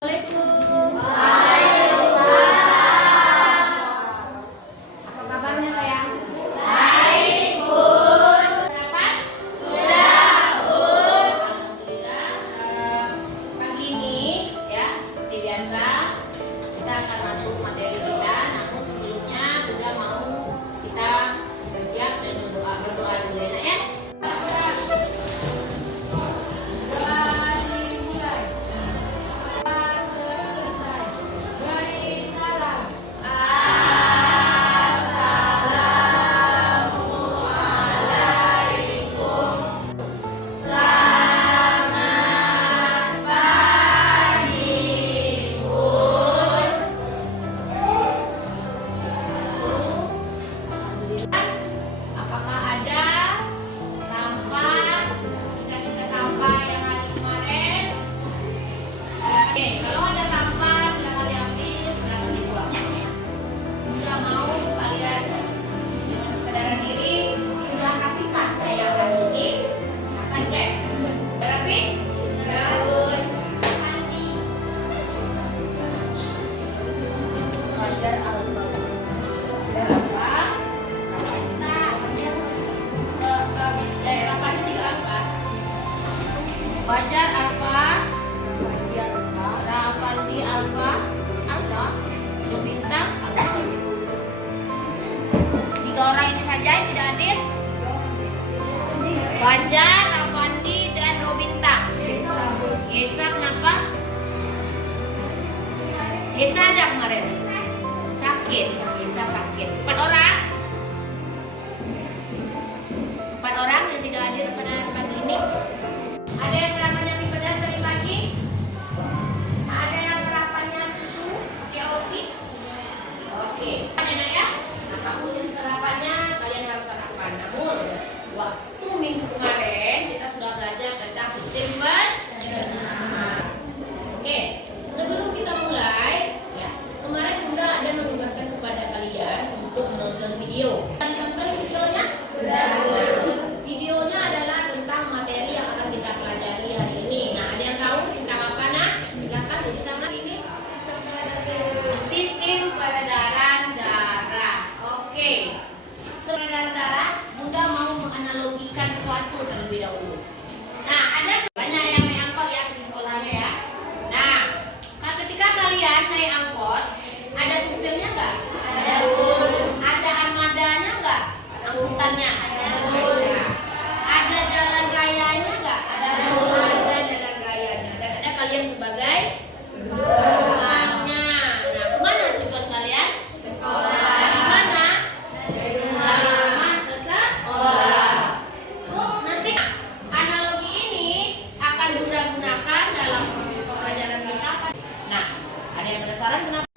Assalamualaikum. Waalaikumsalam. Apa kabarnya sayang? Baik, Bun. Sarapan? Sudah, Bun. Alhamdulillah. Pagi ini ya, seperti biasa kita akan masuk materi kita. Namun sebelumnya Bunda mau kita bersiap dan berdoa dulu ya. Wajar Alfa, Rafandi Alfa, Robintang Alfa. 3 orang ini saja yang tidak hadir. Wajar, Rafandi dan Robintang. Yesa kenapa? Yesa ada kemarin. Sakit, Yesa sakit. 4 orang. 4 orang yang tidak hadir pada pagi ini. Ada yang sarapannya mie pedas tadi pagi? Ada yang sarapannya susu pakai roti? Oke, enak ya? Nah, kamu yang sarapannya kalian harus sarapan. Namun waktu minggu kemarin kita sudah belajar tentang sistem pencernaan. Oke, sebelum kita mulai, ya kemarin Bunda ada menugaskan kepada kalian untuk menonton video. Ditonton videonya? Sudah. Videonya adalah tentang materi yang akan kita pelajari hari ini. Nah, ada yang tahu tentang apa, Nak? Silakan tunjuk tangan ini. Sistem peredaran darah. Oke. Peredaran darah, Bunda mau menganalogikan sesuatu terlebih dahulu. Nah, ada banyak yang naik angkot ya di sekolahnya ya. Nah, ketika kalian naik angkot, ada supirnya nggak? Ada. Ada armadanya nggak? Angkutannya ada. Ada jalan rayanya nggak? Ada jalan rayanya. Dan ada kalian sebagai penumpangnya. Nah, kemana tujuan kalian? Ke sekolah. Dari mana? Dari rumah ke sekolah. Terus nanti analogi ini akan Bunda gunakan dalam proses pembelajaran kita. Nah, ada yang penasaran kenapa?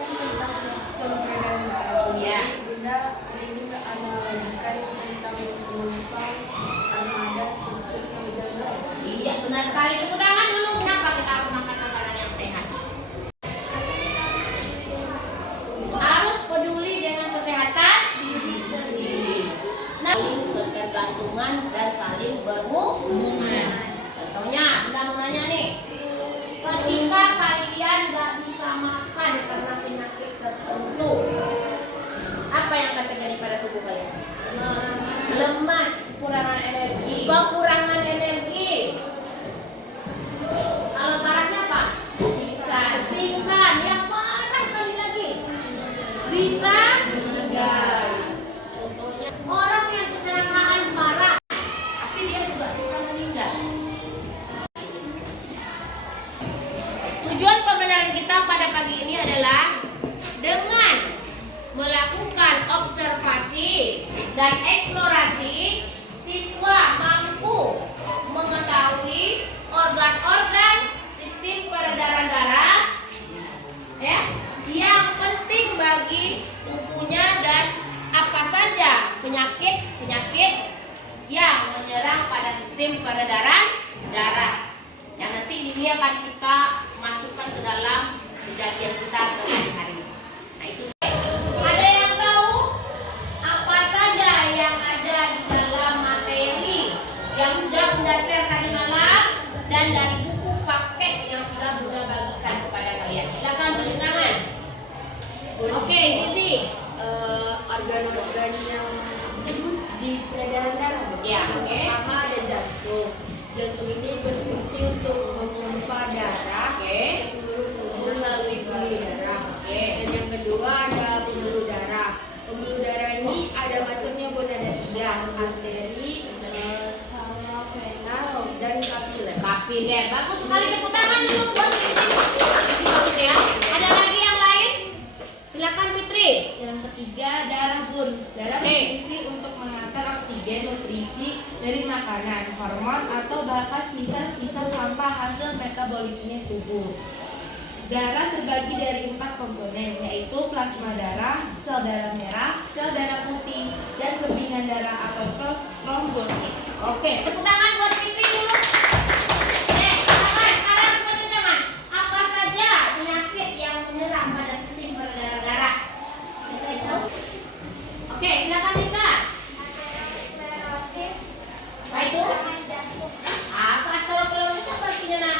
Iya. Bunda hari ini menganalogikan tentang penumpang, armada, supir, sama jalan. Iya, benar sekali. Tepuk tangan dulu. Kenapa kita harus makan makanan yang sehat? Harus peduli dengan kesehatan diri sendiri. Nah, saling ketergantungan dan saling berhubungan. Contohnya, Bunda mau nanya nih. Ketika kalian nggak bisa makan karena penyakit tertentu, apa yang akan terjadi pada tubuh kalian? Lemas, kekurangan energi. Kekurangan energi. Kalau parahnya apa? Pingsan. Yang parah kali lagi. Bisa meninggal. Contohnya orang yang kecelakaan parah, tapi dia juga bisa meninggal. Tujuan pembelajaran kita pada pagi ini adalah dengan melakukan observasi dan eksplorasi, siswa mampu mengetahui organ-organ sistem peredaran darah ya, yang penting bagi tubuhnya dan apa saja penyakit-penyakit yang menyerang pada sistem peredaran darah. Yang nanti ini akan kita masukkan ke dalam kejadian kita sehari-hari. Nah, itu ada yang tahu apa saja yang ada di dalam materi yang sudah Bunda share tadi malam dan dari buku paket yang sudah Bunda bagikan kepada kalian. makanan, hormon, atau bahkan sisa-sisa sampah hasil metabolisme tubuh. Darah terbagi dari 4 komponen, yaitu plasma darah, sel darah merah, sel darah putih, dan kebingan darah atau trombosit. Oke, tepuk tangan buat Fitri dulu. Sekarang tepuk tangan. Apa saja penyakit yang menyerang pada sistem peredaran darah? Oke, silakan Nisa. Apa itu? Apa aterosklerosis apa artinya, Nak?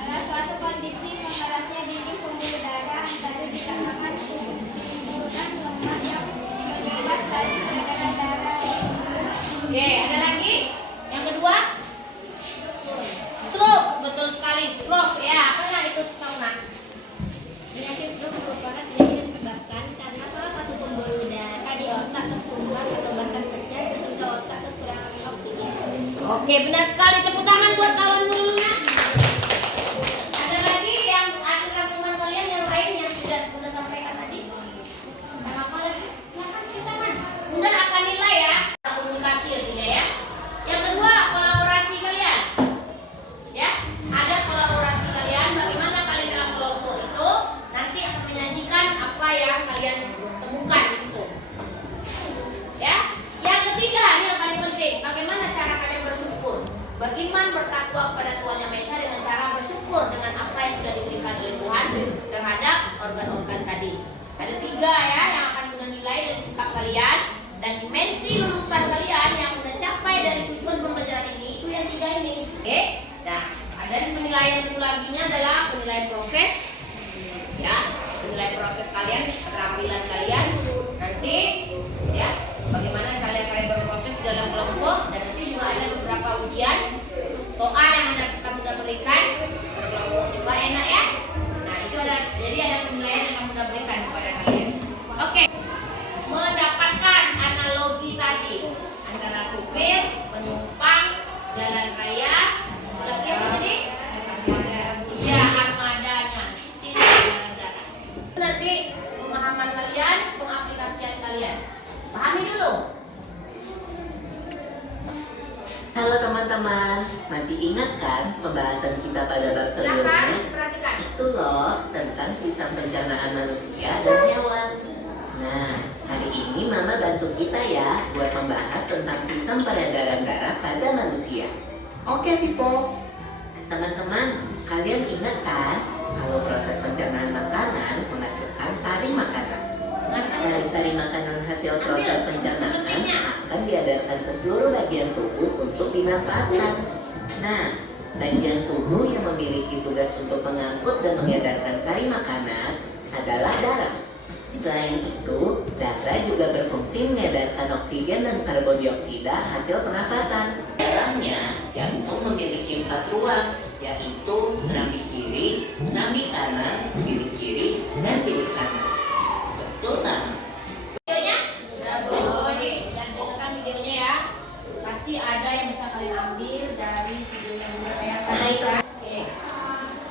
Adalah suatu kondisi mengerasnya dinding pembuluh darah antara dikarenakan timbulan lemak yang menyebabkan peredaran darah. Oke, ada lagi? Yang kedua? Stroke, betul sekali. Stroke, ya. Apa Nak itu stroke, Nak? Penyakit stroke merupakan penyakit yang disebabkan karena salah satu pembuluh darah di otak tersumbat atau bahkan pecah sehingga otak kekurangan oksigen. Oke, benar sekali. Tepuk tangan buat kawan dulu, Nak. Ada lagi yang hasil rangkuman kalian yang lain yang sudah sampaikan tadi? Ada apa lagi? Silakan tepuk tangan. Bunda akan nilai ya. Komunikasi artinya ya. Yang kedua, kolaborasi kalian. Ya, ada kolaborasi kalian. Bagaimana kalian dalam kelompok itu nanti akan menyajikan apa yang kalian temukan di situ. Ya. Yang ketiga, ini yang paling penting. Bagaimana cara kalian bersyukur? Beriman bertakwa kepada Tuhan Yang Maha Esa dengan cara bersyukur dengan apa yang sudah diberikan oleh Tuhan terhadap organ-organ tadi. Ada 3 ya yang akan menilai dari sikap kalian dan dimensi lulusan kalian yang sudah capai dari tujuan pembelajaran ini itu yang 3 ini. Oke. Nah, ada penilaian satu laginya adalah penilaian progres. Ya, penilaian proses kalian, keterampilan kalian nanti ya. Bagaimana kalian berproses dalam kelompok dan nanti juga ada beberapa ujian soal yang akan kita berikan berkelompok juga enak ya. Nah itu ada, jadi ada penilaian yang kamu berikan kepada kalian. Oke, mendapatkan analogi tadi antara supir, penumpang, jalan raya, lagi apa tadi? Ya armadanya, tidak darat. Nanti pemahaman kalian, pengaplikasian kalian. Pahami dulu. Halo teman-teman, masih ingat kan pembahasan kita pada bab Silakan sebelumnya? perhatikan. Itu loh, tentang sistem pencernaan manusia dan hewan. Nah, hari ini Mama bantu kita ya buat membahas tentang sistem peredaran darah pada manusia. Oke people, teman-teman, kalian ingat kan kalau proses pencernaan makanan menghasilkan sari makanan? Sari-sari makanan hasil proses pencernaan akan diedarkan ke seluruh bagian tubuh untuk dimanfaatkan. Nah, bagian tubuh yang memiliki tugas untuk mengangkut dan mengedarkan sari makanan adalah darah. Selain itu, darah juga berfungsi mengedarkan oksigen dan karbon dioksida hasil pernafasan. Darahnya, jantung memiliki 4 ruang, yaitu serambi kiri, serambi kanan, bilik kiri, dan bilik kanan. Betul tak? Videonya udah boleh dan dengarkan videonya ya. Pasti ada yang bisa kalian ambil dari video yang udah saya tayangkan. Oke.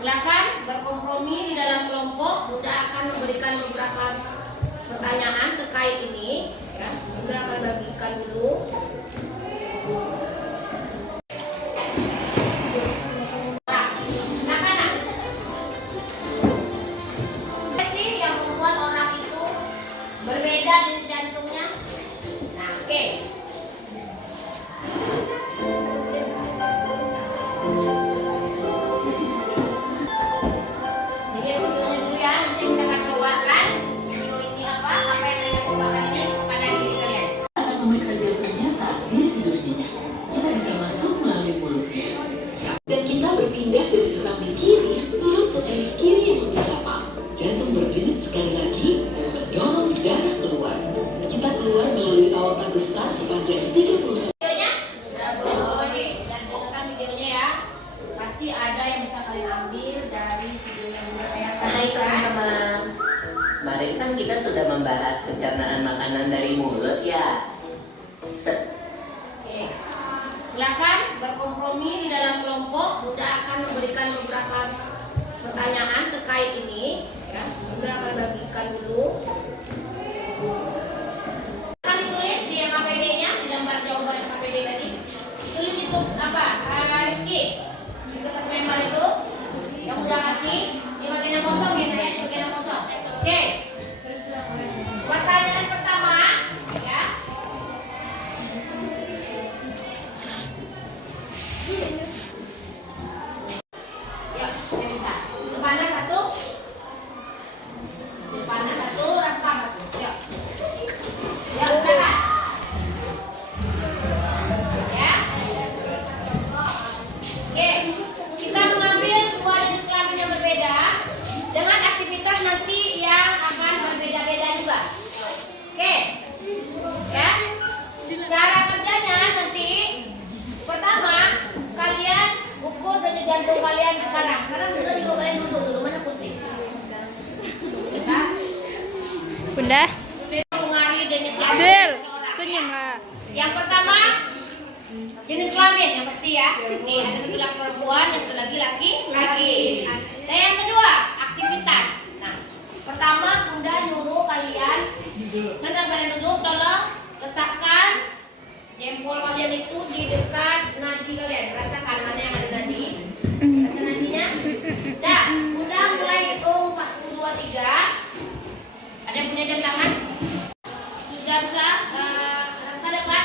Silakan berkompromi di dalam kelompok. Bunda akan memberikan beberapa pertanyaan terkait ini. Ya, Bunda akan bagikan dulu. Nah, silakan Nak. Apa sih yang membuat orang itu berbeda dari jantungnya? Nah, oke. Jadi videonya dulu ya, nanti kita akan cobakan video ini apa yang kita cobakan ini pada diri kalian. Akan memeriksa jantungnya saat dia tidur nyenyak. Kita bisa masuk melalui mulutnya. Dan kita berpindah dari serambi kiri turun ke telinga kiri yang lebih lapang. Jantung berdenyut sekali lagi dan mendorong darah keluar. Kita keluar melalui aorta besar sepanjang 31 Videonya udah boleh dan dengarkan videonya ya. Pasti ada yang bisa kalian ambil dari video yang udah saya Hai tayangkan. teman-teman, kemarin kan kita sudah membahas pencernaan makanan dari mulut ya. Oke. Silakan berkompromi di dalam kelompok. Bunda akan memberikan beberapa pertanyaan terkait ini. Ya, Bunda akan bagikan dulu. Akan ditulis di KPD-nya, di lembar jawaban KPD tadi. Tulis itu jantung kalian sekarang. Sekarang Bunda nyuruh kalian duduk dulu, mana kursi? Kita Bunda. mengalir dan nyetir. Sil, senyumlah. Yang pertama jenis kelamin yang pasti ya. Nih ada satu laki perempuan, yang satu lagi laki. Dan yang kedua aktivitas. Nah pertama Bunda nyuruh kalian, karena kalian duduk, tolong letakkan jempol kalian itu di dekat nadi kalian. Rasakan mana yang ada nadi. Rasa nadinya. Dah, Bunda mulai hitung 1, 2, 3. Ada yang punya jam tangan? Sudah bisa? Rasa dapat?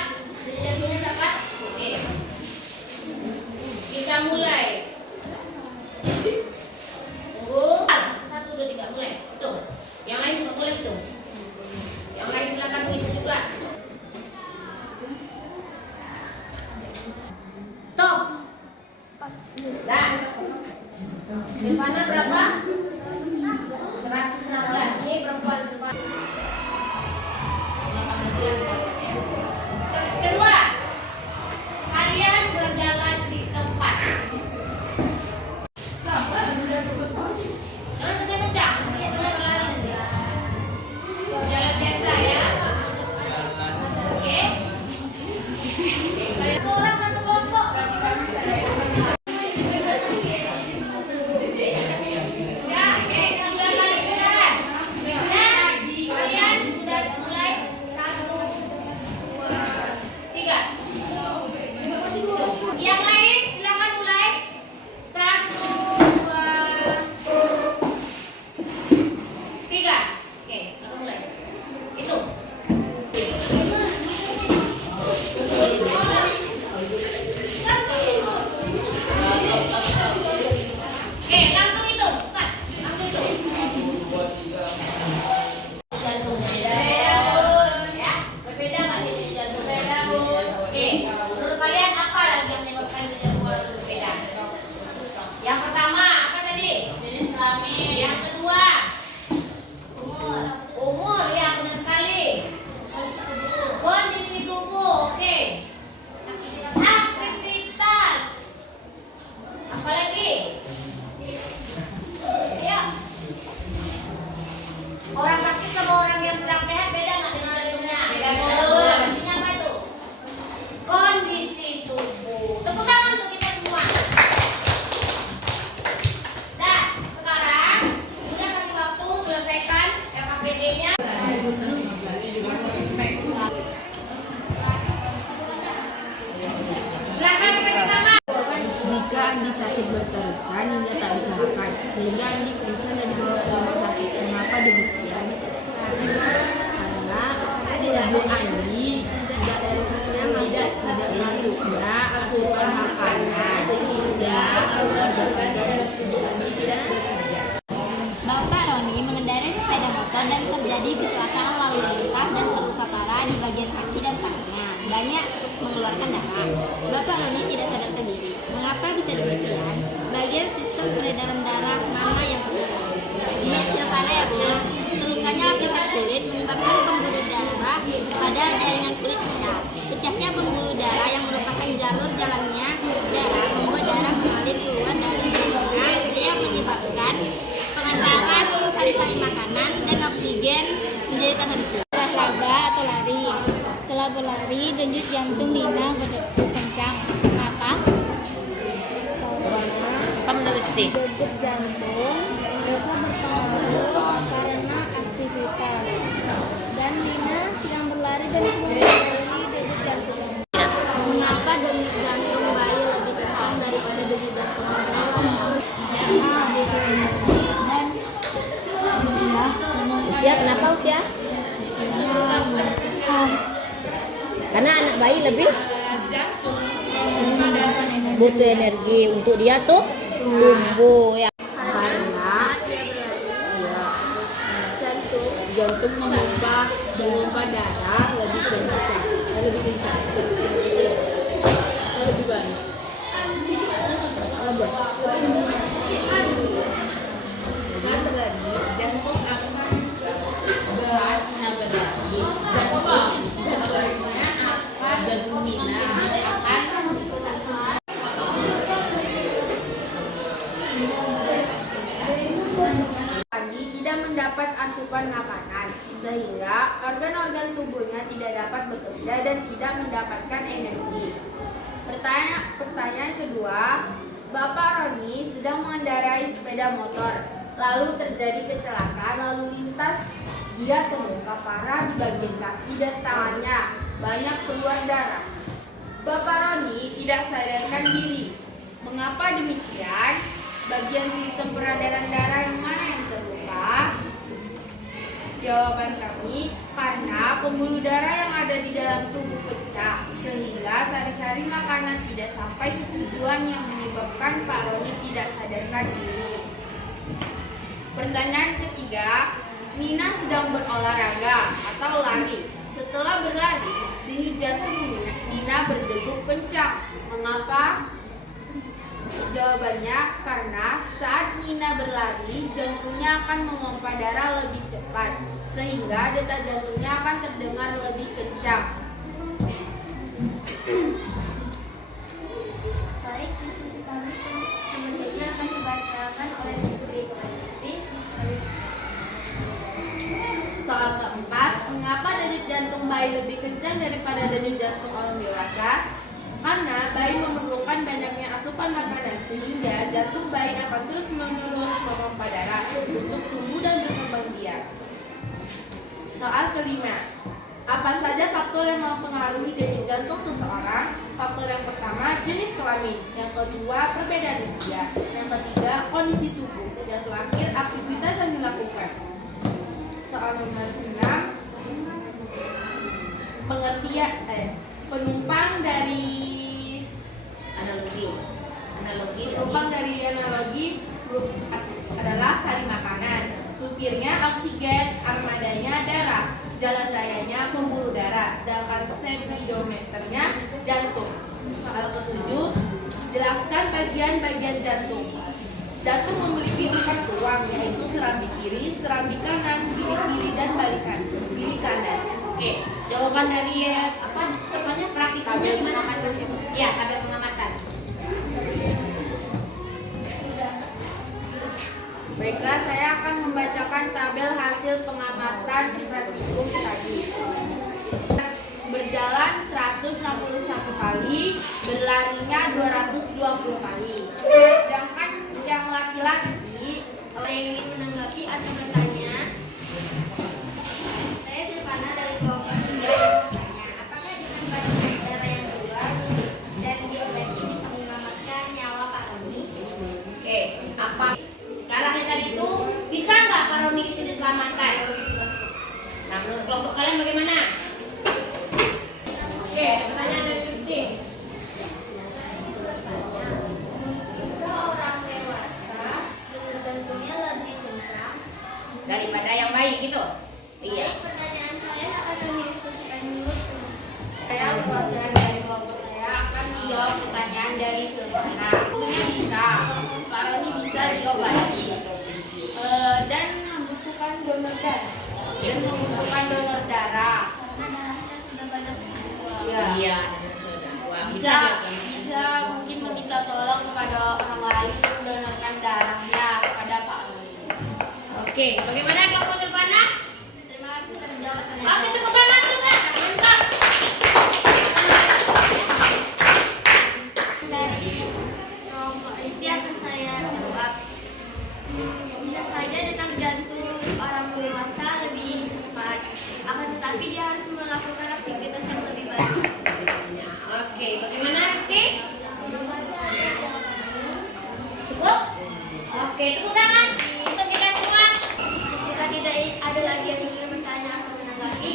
Jantungnya dapat? Oke. Kita mulai. Tunggu. 1, 2, 3 mulai. Hitung. Yang lain juga boleh hitung. Yang lain silakan hitung juga. Stop. Dah. Silvana berapa? 116. Ini perempuan Silvana. Kedua, kalian berjalan di tempat. Jangan kencang-kencang, nanti kalian berlari nanti. Jalan biasa ya. Oke. Kalian orang satu kelompok. Ya, oke, 3 kali giliran. Dan kalian sudah mulai 1, 2, 3. Yang lain silakan mulai. 1, 2, 3. Oke, silakan mulai. Itu. Oke, langsung itu. Cepat. Langsung itu. Jantungnya beda, ya. Berbeda nggak nih jantung beda? Oke, menurut kalian apa lagi yang menyebabkan jantung berbeda? Yang pertama apa tadi? Jenis kelamin. Yang kedua umur ya, benar sekali. Kondisi tubuh, oke. Aktivitas. Apa lagi? Ya. Orang sakit sama orang yang sedang sehat beda nggak dengan jantungnya? Beda. Artinya apa itu? Kondisi tubuh. Tepuk tangan untuk kita semua. Nah, sekarang udah kasih waktu selesaikan LKPD-nya. Silakan kita sama. Jika Andi sakit berterusan hingga tak bisa makan, sehingga Andi pingsan dan dibawa ke rumah sakit. Mengapa demikian? Karena tubuh Andi tidak masuknya asupan makanan, sehingga organ dan tubuh Andi tidak bekerja. Bapak Roni mengendarai sepeda motor dan terjadi kecelakaan lalu lintas dan terluka parah di bagian kaki dan tangannya. Banyak mengeluarkan darah. Bapak Roni tidak sadarkan diri. Mengapa bisa demikian? Bagian sistem peredaran darah mana yang berkurang? Iya, Silvana ya Bu. Terlukanya lapisan kulit menyebabkan pembuluh darah pada jaringan kulit pecah. Pecahnya pembuluh darah yang merupakan jalur jalannya darah membuat darah mengalir keluar dari jantungnya yang menyebabkan pengantaran sari-sari makanan dan oksigen menjadi terhenti. Olahraga atau lari. Setelah berlari, denyut jantung Nina berdetak kencang. Kenapa? Apa menurut Siti? Degup jantung biasa berpengaruh karena aktivitas. Dan Nina sedang berlari dan mengetahui denyut jantung. Mengapa denyut jantung bayi lebih kencang daripada denyut jantung orang? Usia kenapa usia? Karena anak bayi lebih butuh energi untuk dia tuh tumbuh ya. Karena jantung memompa darah lebih kencang, lebih banyak. Saat terjadi jantung akan berat berlari. Jantung Nina akan Roni tidak mendapat asupan makanan, sehingga organ-organ tubuhnya tidak dapat bekerja dan tidak mendapatkan energi. Pertanyaan kedua, Bapak Roni sedang mengendarai sepeda motor, lalu terjadi kecelakaan lalu lintas. Dia terluka parah di bagian kaki dan tangannya, banyak keluar darah. Bapak Roni tidak sadarkan diri. Mengapa demikian? Bagian sistem peredaran darah yang mana yang terluka? Jawaban kami, karena pembuluh darah yang ada di dalam tubuh pecah, sehingga sari-sari makanan tidak sampai ke tujuan yang menyebabkan Pak Roni tidak sadarkan diri. Pertanyaan ketiga, Nina sedang berolahraga atau lari. Setelah berlari, denyut jantung Nina berdegup kencang. Mengapa? Jawabannya, karena saat Nina berlari, jantungnya akan memompa darah lebih cepat, sehingga detak jantungnya akan terdengar lebih kencang. Baik, diskusi kami selanjutnya akan dibacakan oleh Ibu Rikwanti. Soal keempat, mengapa denyut jantung bayi lebih kencang daripada denyut jantung orang dewasa? Karena bayi memerlukan banyaknya asupan makanan, sehingga jantung bayi akan terus-menerus memompa darah untuk tumbuh dan berkembang biak. Soal kelima, apa saja faktor yang mempengaruhi denyut jantung seseorang? Faktor yang pertama, jenis kelamin. Yang kedua, perbedaan usia. Yang ketiga, kondisi tubuh. Yang terakhir, aktivitas yang dilakukan. Soal nomor 6, pengertian penumpang dari analogi adalah sari makanan, supirnya oksigen, armadanya darah, jalan rayanya pembuluh darah, sedangkan speedometernya jantung. Soal ketujuh, jelaskan bagian-bagian jantung. Jantung memiliki 4 ruang, yaitu serambi kiri, serambi kanan, bilik kiri, dan bilik kanan. Oke, jawaban dari namanya praktikumnya gimana kan? Ya, tabel pengamatan. Baiklah, saya akan membacakan tabel hasil pengamatan praktikum tadi. Berjalan 161 kali, berlarinya 220 kali. Sedangkan yang laki-laki ingin menanggapi atau bertanya. Saya Silvana dari kelompok 3 bertanya, apakah dengan banyaknya darah yang keluar dan diobati bisa menyelamatkan nyawa Pak Roni? Oke, apa? Sekarang yang tadi itu bisa nggak Pak Roni itu diselamatkan? Nah, menurut kelompok kalian bagaimana? Oke, ada pertanyaan dari Kristi. Jika orang dewasa denyut jantungnya lebih kencang. Daripada yang baik gitu. Iya. Pertanyaan saya akan didiskusikan dulu. saya perwakilan dari kelompok saya akan menjawab pertanyaan dari Silvana. Tentunya bisa, Pak Roni bisa diobati dan membutuhkan donor darah. Karena darahnya sudah banyak. Iya. Bisa mungkin meminta tolong kepada orang lain untuk mendonorkan darahnya kepada Pak Roni. Oke, bagaimana kelompok Silvana? Terima kasih telah menjawab pertanyaan. Oke, tepuk tangan juga. Mantap. Dari kelompok Risti akan saya jawab. Bisa saja detak jantung orang dewasa lebih cepat, akan tetapi dia harus melakukan aktivitas yang lebih banyak. Oke, bagaimana Rizky? Cukup? Oke, tepuk tangan untuk kita semua. Jika tidak ada lagi yang ingin bertanya atau menanggapi,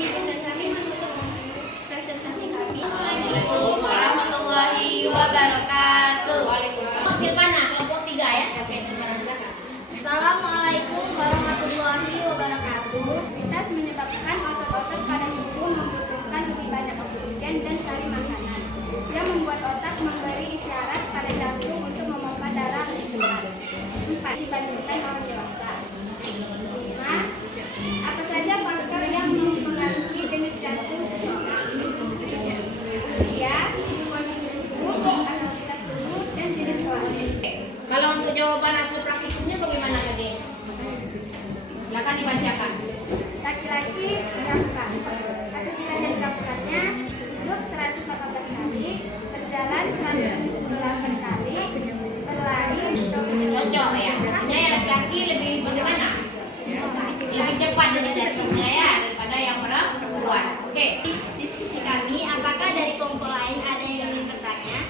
Silakan dibacakan. Laki-laki melakukan aktivitas yang dilakukannya duduk 118 kali, berjalan 178 kali, berlari Cocok ya. Artinya yang laki-laki lebih bagaimana? Lebih cepat dengan jantungnya ya daripada yang perempuan. Oke. Diskusi kami, apakah dari kelompok lain ada yang ingin bertanya?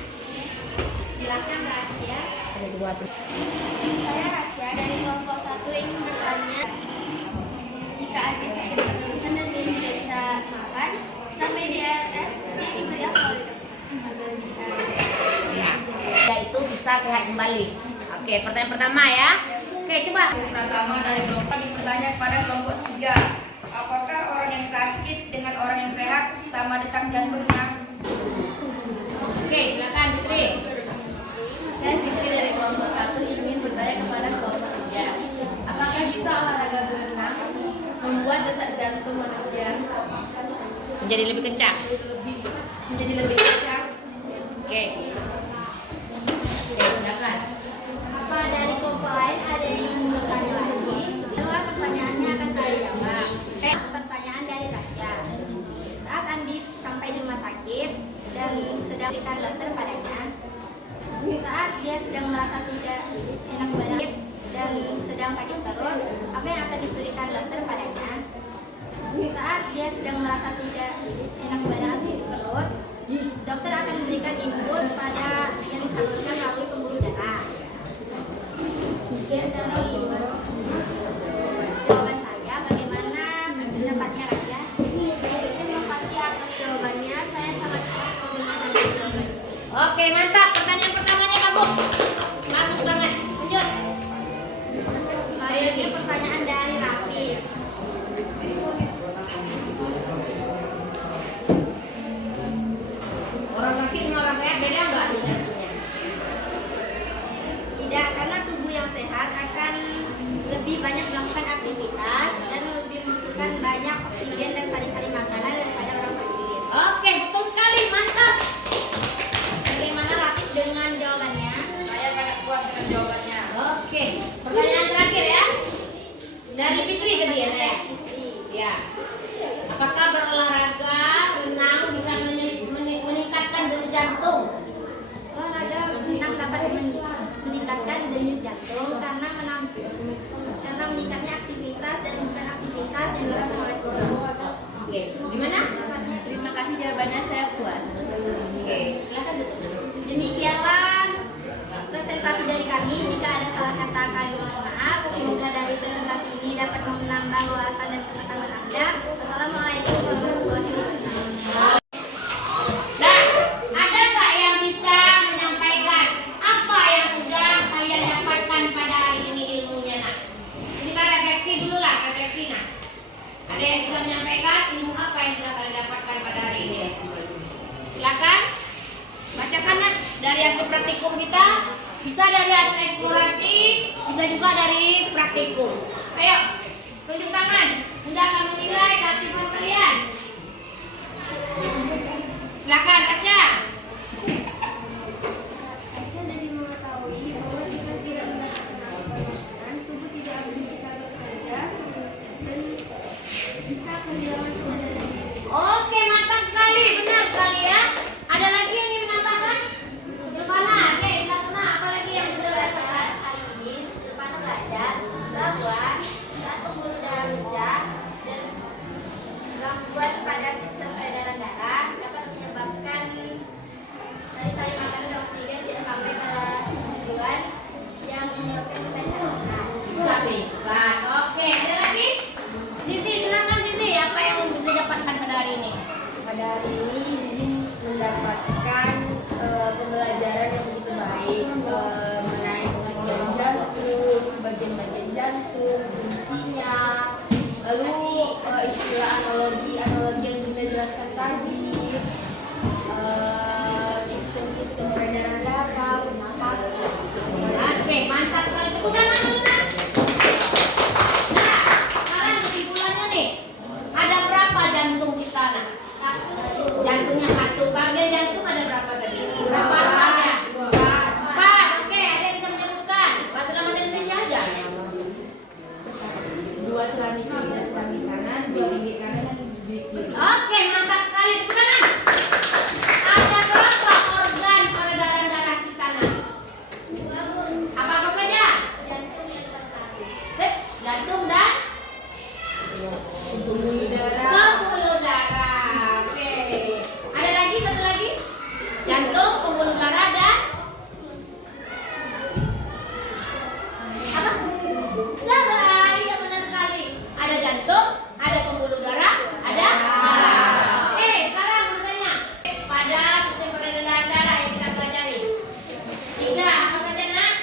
Silakan Rasya. Saya Rasya dari kelompok 1 ingin bertanya, jika ada sakit tertentu dan dia tidak bisa makan sampai di atas, dia diberi apa agar bisa? Yaitu bisa sehat kembali. Oke, pertanyaan pertama ya. Oke, coba. Pertama dari kelompok bertanya kepada kelompok 3. Apakah orang yang sakit dengan orang yang sehat sama detak jantungnya? Oke, silakan Fitri. Saya Fitri dari kelompok 1 ingin bertanya kepada kelompok 3. Apakah bisa olahraga berenang membuat detak jantung manusia Menjadi lebih kencang. menjadi lebih kencang? Oke. Oke, silakan. Apa dari kelompok lain ada yang ingin bertanya lagi? Dua pertanyaannya akan saya jawab. Pertanyaan dari Rasya. Saat Andi sampai di rumah sakit dan sedang diberikan dokter padanya, saat dia sedang merasa tidak enak badan dan sedang sakit perut, apa yang akan diberikan dokter padanya? Saat dia sedang merasa tidak enak badan atau perut, dokter akan memberikan infus pada yang disalurkan melalui pembuluh darah. Mungkin dari jawaban saya, bagaimana pendapatnya Raja? Terima kasih atas jawabannya. Saya sangat puas dengan jawabannya. Oke, mantap. Pertanyaan pertamanya bagus. Bagus banget. Lanjut. Selanjutnya pertanyaan dari Rafis. Orang sakit sama orang sehat beda nggak nih jantungnya? Tidak, karena tubuh yang sehat akan lebih banyak melakukan aktivitas dan lebih membutuhkan banyak oksigen dan sari-sari makanan daripada orang sakit. Oke, betul sekali. Mantap. Bagaimana Rafis dengan jawabannya? Saya sangat puas dengan jawabannya. Oke. Pertanyaan terakhir ya. Dari Fitri tadi ya, Nek? Ya. Apakah berolahraga renang bisa meningkatkan denyut jantung? Olahraga renang dapat meningkatkan denyut jantung karena meningkatnya aktivitas dan bukan aktivitas yang dilakukan oleh tubuh. Oke. Gimana? Terima kasih jawabannya, saya puas. Oke. Silakan tutup. Demikianlah presentasi dari kami. Jika ada salah kata kami mohon maaf. Semoga dari presentasi ini dapat menambah wawasan dan pengetahuan Anda. Wassalamualaikum warahmatullahi wabarakatuh. Nah, ada nggak yang bisa menyampaikan apa yang sudah kalian dapatkan pada hari ini ilmunya, nak? Kita refleksi dulu lah, refleksi nak. Ada yang bisa menyampaikan ilmu apa yang sudah kalian dapatkan pada hari ini? Silakan, bacakan nak. Dari hasil praktikum kita, bisa dari hasil eksplorasi, bisa juga dari praktikum. Ayo, tunjuk tangan. Sudah kami nilai keaktifan kalian. Silakan, Asya. Aisyah dari mengetahui bahwa jika tidak mendapatkan makanan, tubuh tidak akan bisa bekerja dan bisa kehilangan kesadaran diri. Oke, mantap sekali, benar sekali ya. Ada lagi yang ingin menambahkan? Silvana, oke, Silvana, apa lagi yang sudah dikatakan? Hari ini Silvana belajar bahwa saat pembuluh darah pecah dan gangguan pada sistem peredaran darah dapat menyebabkan sari-sari makanan dan oksigen tidak sampai pada tujuan yang menyebabkan pemeriksaan. Bisa. Oke, ada lagi? Siti, silakan Siti, apa yang bisa dapatkan pada hari ini? Pada hari ini Zizi mendapatkan pembelajaran yang begitu baik mengenai pengertian jantung, bagian-bagian jantung, fungsinya, lalu istilah analogi yang Bunda jelaskan tadi, sistem-sistem peredaran darah, pernapasan. Oke, mantap sekali. Tepuk tangan dulu, Nak. Nah, sekarang kesimpulannya nih. Ada berapa jantung kita, Nak? Jantungnya satu. Bagian jantung ada berapa tadi? Berapa ada? Empat. Oke, ada yang bisa menyebutkan? Bahasa dalam bahasa Indonesia aja. 2 selami kiri dan selami kanan, 2 gigi kanan dan 2 gigi kiri. Oke, mantap sekali. Tepuk tangan. Ada berapa organ peredaran darah kita nak? Apa saja? Jantung dan Pembuluh darah. pembuluh darah. Oke. Ada lagi satu lagi? Jantung, pembuluh darah dan apa? Darah. Iya benar sekali. Ada jantung, ada pembuluh darah, ada darah. Sekarang bertanya pada sistem peredaran darah yang kita pelajari. 3 apa saja nak?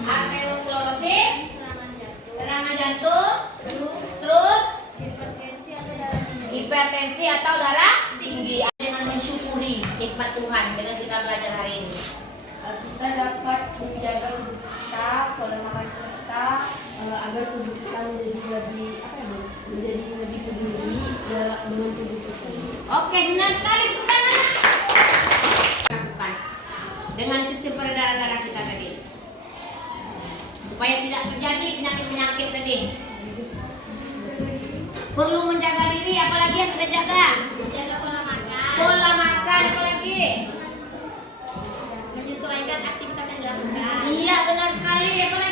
Arteriosklerosis, serangan jantung, terus hipertensi atau darah tinggi. Dengan mensyukuri nikmat Tuhan dengan kita belajar hari ini. Kita dapat menjaga tubuh kita, pola makan kita, agar tubuh kita menjadi lebih peduli dengan tubuh kita. Oke, benar sekali. Tepuk tangan. Lakukan dengan sistem peredaran darah kita tadi, supaya tidak terjadi penyakit-penyakit tadi. Perlu menjaga diri, apalagi yang kita jaga? Menjaga pola makan, Pola makan, apalagi? menyesuaikan aktivitas yang dilakukan, Iya, benar sekali. Apalagi?